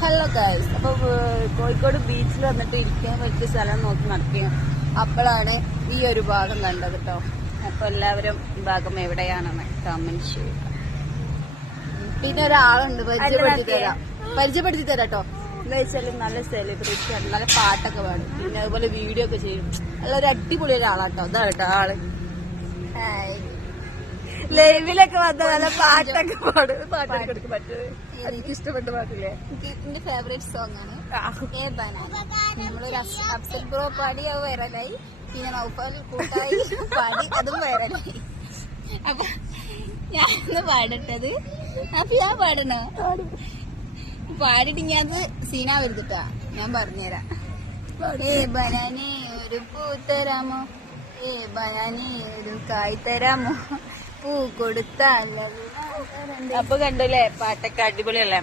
Hello guys, അപ്പൊ കോഴിക്കോട് ബീച്ചിൽ വന്നിട്ട് ഇരിക്കാൻ പറ്റിയ സ്ഥലം നോക്കി നടക്കുകയും അപ്പോഴാണ് ഈ ഒരു ഭാഗം കണ്ടത് കേട്ടോ. അപ്പൊ എല്ലാവരും ഈ ഭാഗം എവിടെയാണെന്ന് കമന്റ് ചെയ്യുക. പിന്നെ ഒരാളുണ്ട് പരിചയപ്പെടുത്തി തരാം കേട്ടോ. എന്താ വെച്ചാല് നല്ല സെലിബ്രിറ്റി ആണ്, നല്ല പാട്ടൊക്കെ പാടും, പിന്നെ അതുപോലെ വീഡിയോ ഒക്കെ ചെയ്യും. നല്ലൊരു അടിപൊളി ഒരാളാട്ടോ. അതാണ് കേട്ടോ ആള്. ലൈവിലൊക്കെ വന്ന നല്ല പാട്ടൊക്കെ പാടും. പാട്ടൊക്കെ എടുക്കും. മറ്റേത് എനിക്ക് ഇഷ്ടപ്പെട്ട പാട്ടില്ലേ, എന്റെ ഫേവറേറ്റ് സോങ് ആണ് നമ്മളൊരു അഫ്സൽ ബ്രോ പാടി അത് വൈറലായി. പിന്നെ നൗഫൽ കൂട്ടായി പാടി അതും വൈറലായി. അപ്പൊ ഞാനൊന്ന് പാടട്ടത്. അപ്പൊ ഞാൻ പാടണോ? പാടിട്ട് ഞാൻ സീനാ വരുത്തിട്ടാ, ഞാൻ പറഞ്ഞുതരാം. ബനാനെ ഒരു പൂ തരാമോ, ബനാനെ ഒരു കായ് തരാമോ, പൂ കൊടുത്താൽ. അപ്പൊ കണ്ടല്ലേ പാട്ടൊക്കെ അടിപൊളിയല്ലേ.